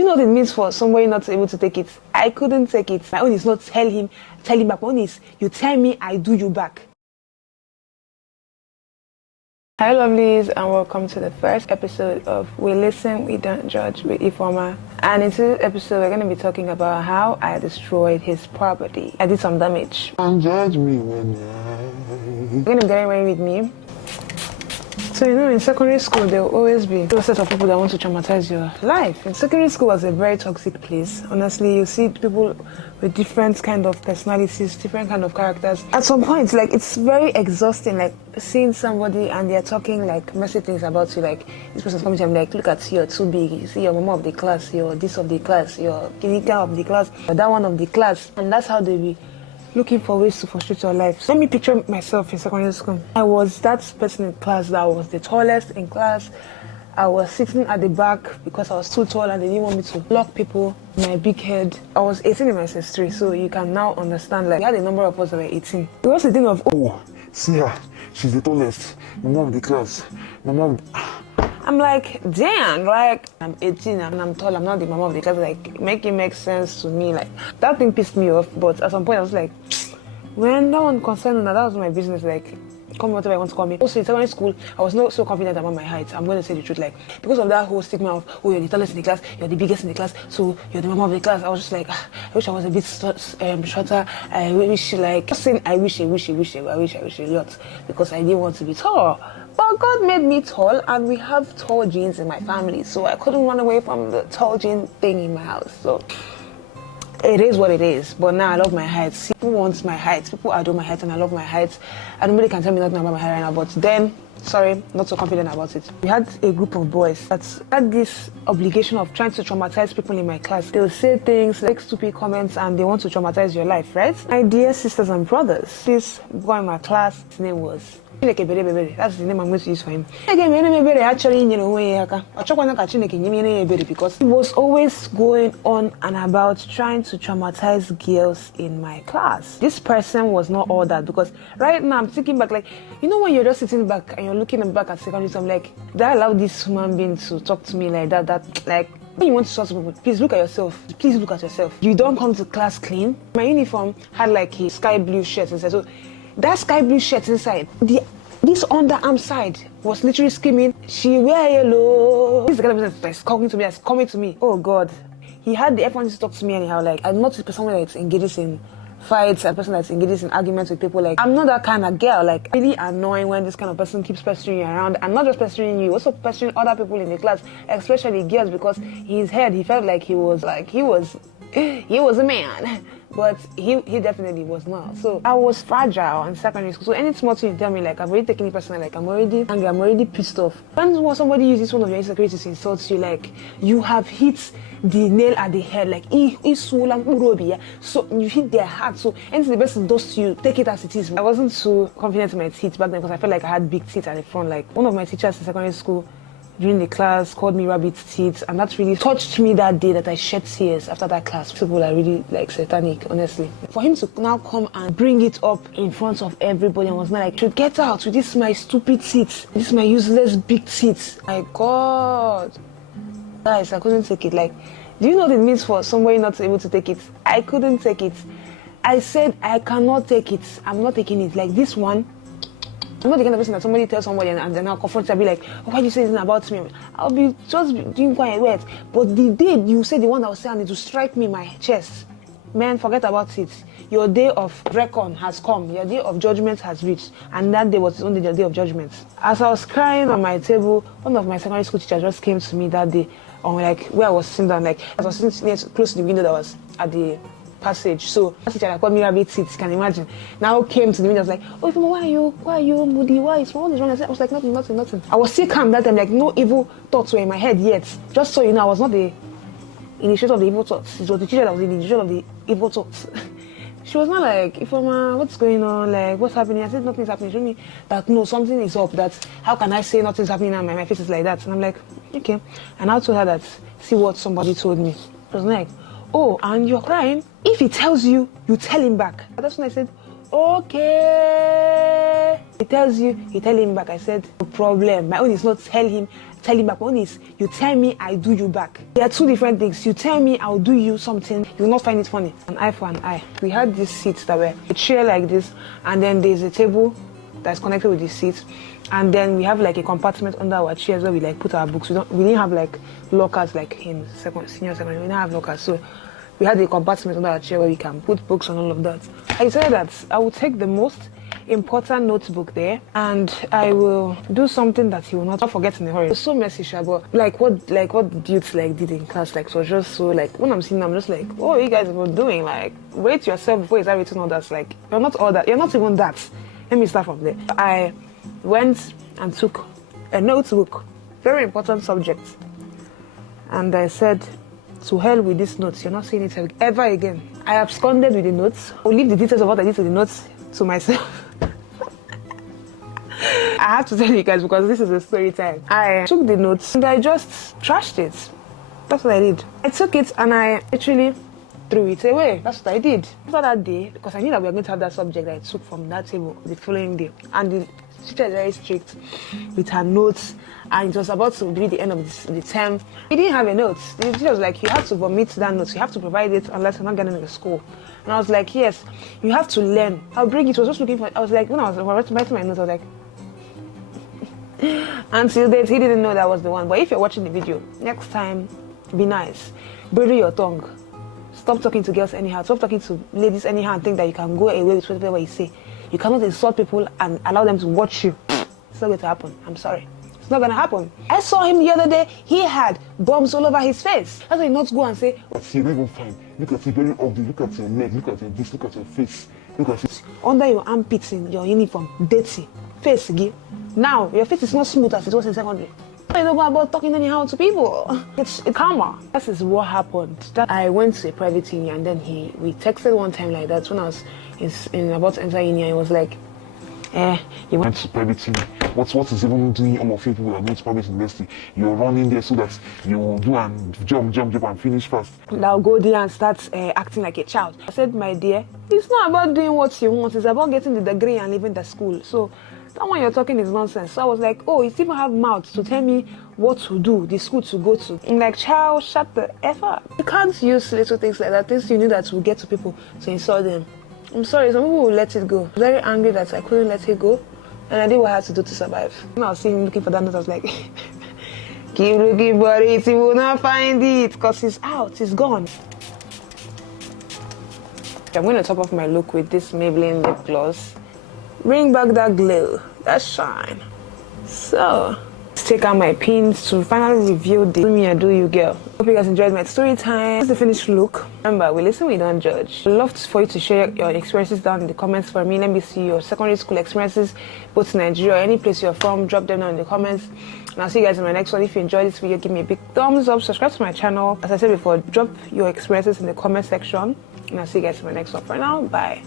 You know what it means for somebody not able to take it? I couldn't take it. My own is not tell him back. My own is you tell me, I do you back. Hi lovelies, and welcome to the first episode of We Listen, We Don't Judge with IFEOMA. And in today's episode, we're going to be talking about how I destroyed his property. I did some damage. Don't judge me when You're going to be getting ready with me. So you know, in secondary school, there will always be a set of people that want to traumatize your life. And secondary school was a very toxic place. Honestly, you see people with different kind of personalities, different kind of characters. At some point, like, it's very exhausting, like, seeing somebody and they're talking, like, messy things about you, like, this person's coming to you, like, look at you, you're too big, you see, you're mama of the class, you're this of the class, you're Kinika of the class, you're that one of the class. And that's how they be looking for ways to frustrate your life. So let me picture myself in secondary school. I was that person in class that was the tallest in class. I was sitting at the back because I was too tall and they didn't want me to block people. My big head. I was 18 in my SS3, so you can now understand, like, we had a number of us that were 18. It was the thing of, oh, see her, she's the tallest, mama of the class, mama of I'm like, damn, like, I'm 18 and I'm tall, I'm not the mama of the class, like, make it make sense to me, like, that thing pissed me off, but at some point I was like, when that one concerned, that was my business, like, call me whatever I want to call me. Also in secondary school, I was not so confident about my height. I'm going to say the truth, like, because of that whole stigma of, oh, you're the tallest in the class, you're the biggest in the class, so you're the mama of the class. I was just like, I wish I was a bit shorter. I wish, like, just saying, I wish a lot, because I didn't want to be tall. But God made me tall, and we have tall genes in my family, so I couldn't run away from the tall gene thing in my house. So it is what it is. But now I love my height. People want my height. People adore my height, and I love my height. And nobody can tell me nothing about my height right now. But then, sorry, not so confident about it. We had a group of boys that had this obligation of trying to traumatize people in my class. They'll say things, like stupid comments, and they want to traumatize your life, right? My dear sisters and brothers, this boy in my class, his name was that's the name I'm going to use for him. Actually, because he was always going on and about trying to traumatize girls in my class. This person was not all that, because right now I'm thinking back, like, you know, when you're just sitting back and you're looking back at secondary school, I'm like, did I allow this human being to talk to me like that? Like, when you want to talk to people, please look at yourself. Please look at yourself. You don't come to class clean. My uniform had like a sky blue shirt inside. So that sky blue shirt inside, this underarm side was literally screaming, she wear yellow. This is the kind of person that's coming to me. Oh God. He had the F1 to talk to me anyhow. Like, I'm not someone that engages in fights, a person that engages in arguments with people. Like, I'm not that kind of girl. Like, really annoying when this kind of person keeps pestering you around, and not just pestering you, also pestering other people in the class, especially girls, because his head, he felt like he was a man. But he definitely was not. So I was fragile in secondary school. So any small thing you tell me, like, I'm already taking it personally, like, I'm already angry, I'm already pissed off. When somebody uses one of your insecurities to insult you, like, you have hit the nail at the head, like, so you hit their heart. So anything the person does to you, take it as it is. I wasn't so confident in my teeth back then because I felt like I had big teeth at the front. Like, one of my teachers in secondary school during the class called me rabbit teeth, and that really touched me that day, that I shed tears after that class. People are really, like, satanic, honestly. For him to now come and bring it up in front of everybody and was not like, to get out with this my stupid teeth, this my useless big teeth. My God. Guys, I couldn't take it. Like, do you know what it means for somebody not able to take it? I couldn't take it. I said, I cannot take it. I'm not taking it. Like, this one, I'm not the kind of person that somebody tells somebody and then I'll confront you and be like, oh, why do you say this about me? I'll be just doing quiet words. But the day you say the one that was saying it to strike me in my chest, man, forget about it. Your day of reckoning has come. Your day of judgment has reached. And that day was only the day of judgment. As I was crying on my table, one of my secondary school teachers just came to me that day, on, like, where I was sitting down, like, I was sitting near, close to the window that was at the passage. So that teacher that called me rabbit teeth, can you imagine? Now came to the window, I was like, oh, why are you moody? What is wrong? I was like, nothing. I was still calm that time, like, no evil thoughts were in my head yet. Just so you know, I was not the initiator of the evil thoughts. It was the teacher that was the initiator of the evil thoughts. She was not like, IFEOMA, what's going on? Like, what's happening? I said, nothing's happening. She told me that, no, something is up. That, how can I say nothing's happening and my face is like that? And I'm like, okay. And I told her that, see what somebody told me. She was like, oh, and you're crying? If he tells you, you tell him back. And that's when I said, okay. He tells you, you tell him back. I said, no problem. My own is not tell him, tell him back. One is you tell me, I do you back. There are two different things. You tell me, I'll do you something, you will not find it funny. An eye for an eye. We had these seats that were a chair like this, and then there's a table that's connected with the seat, and then we have like a compartment under our chairs where we like put our books. We didn't have like lockers like in senior secondary. We didn't have lockers, so we had a compartment under our chair where we can put books and all of that. I decided that I would take the most important notebook there, and I will do something that he will not forget in a hurry. It was so messy, but like what dudes like did in class, like, so just so like when I'm seeing them, I'm just like, oh, you guys were doing, like, rate yourself before you start rating others. Like, you're not all that, you're not even that. Let me start from there. I went and took a notebook, very important subject, and I said, to hell with these notes, you're not seeing it ever again. I absconded with the notes. I'll leave the details of what I did to the notes to myself. I have to tell you guys because this is a story time. I took the notes and I just trashed it. That's what I did. I took it and I actually threw it away. That's what I did. After that day, because I knew that we were going to have that subject that I took from that table the following day, and the teacher is very strict with her notes, and it was about to be the end of the term. We didn't have a note. The teacher was like, you have to vomit that note. You have to provide it unless you're not getting it to school. And I was like, yes, you have to learn. I'll bring it. I was just looking for it. I was like, when I was writing my notes, I was like, until date, he didn't know that was the one. But if you're watching the video, next time, be nice. Bridle your tongue. Stop talking to girls anyhow. Stop talking to ladies anyhow and think that you can go away with whatever you say. You cannot insult people and allow them to watch you. It's not going to happen. I'm sorry. It's not going to happen. I saw him the other day. He had bumps all over his face. That's why you not go and say, but you're not even fine. Look at you, very ugly. Look at your neck. Look at your this. Look at your face. Look at it. Under your armpits in your uniform, dirty. Face again. Now, your face is not smooth as it was in secondary. You don't go about talking anyhow to people. It's karma. That is what happened. That I went to a private uni, and then we texted one time like that when I was about to enter uni, and he was like, you went to private uni. What is even doing all of you people are going to private university? You're running there so that you do and jump and finish fast. Now go there and start acting like a child. I said, my dear, it's not about doing what you want. It's about getting the degree and leaving the school. So that one you're talking is nonsense. So I was like, oh, you even have mouth to tell me what to do, the school to go to. I'm like, child, shut the F up. You can't use little things like that, things you knew that will get to people to insult them. I'm sorry, some people will let it go. I was very angry that I couldn't let it go, and I did what I had to do to survive. When I was seeing him looking for that note, I was like, keep looking for it, you will not find it, because it's out, it's gone. I'm going to top off my look with this Maybelline lip gloss. Bring back that glow, that shine. So, let's take out my pins to finally reveal the Do Me or Do You girl. Hope you guys enjoyed my story time. That's the finished look. Remember, we listen, we don't judge. I'd love for you to share your experiences down in the comments for me. Let me see your secondary school experiences, both in Nigeria or any place you're from. Drop them down in the comments. And I'll see you guys in my next one. If you enjoyed this video, give me a big thumbs up. Subscribe to my channel. As I said before, drop your experiences in the comment section. And I'll see you guys in my next one. For now, bye.